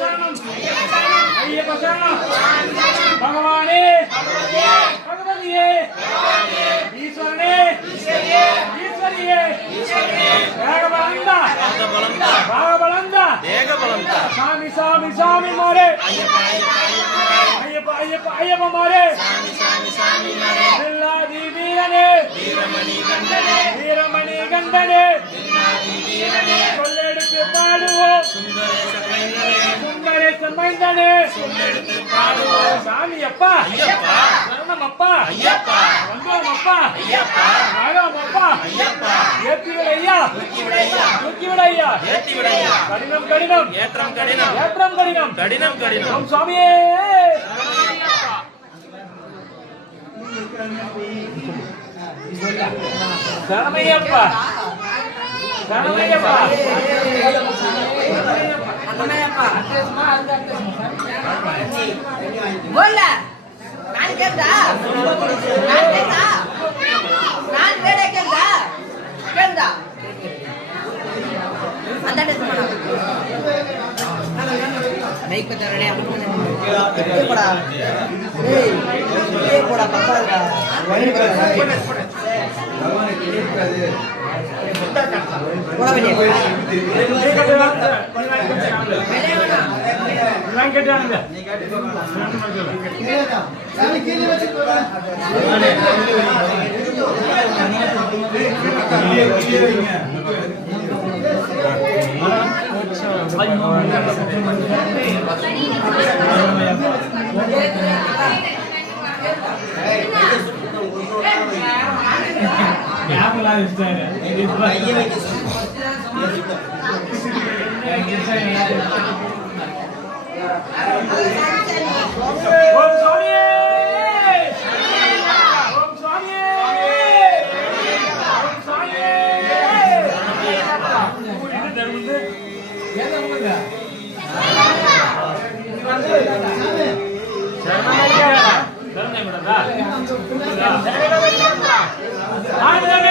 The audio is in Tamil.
சரணம் ஐயப்ப சரணம் பகவானே பகவதியே ஈஸ்வரனே ஈஸ்வரியே வேகபலந்தா பாகபலந்தா சாமி சாமி சாமி மாரே ஐயப்ப ஐயப்ப ஐயப்ப மாரே தில்லாதி வீரனே வீரமணி கண்டனே சொல்லெடுத்து பாடுவோம் சுந்தரேச மைந்தனே சாமி அப்பா சரணம் அப்பா வந்தோம் அப்பா நாகம் அப்பா ஏற்றி விடையா தூக்கி விடையா கடினம் கடினம் ஏற்றம் கடினம் ஏற்றம் கடினம் கடினம் கடினம் சுவாமியே சரணமையப்பா சரணமையப்பா बोल நான் கேக்குதா நான் கேக்குதா நான் வேற கேக்குதா கேக்குதா அந்த டெஸ்ட் பண்ணு மைக் पे தரனே அப்படி போடா ஏய் போடா பக்காடா வழி பகவானே கேக்குது போடா வெளிய நான் கேட்டாங்க நீ கேட்டு கேளுடா சாமி கீழே வச்சு போடா கீழே வைங்க யாபலா இஸ்தாரே கையை வைக்க ஓம் சுவாமியே ஓம் சுவாமியே ஓம் சுவாமியே இது தருது ஏங்க உங்களுக்கு சரணமையா சரணமையா சரணமையா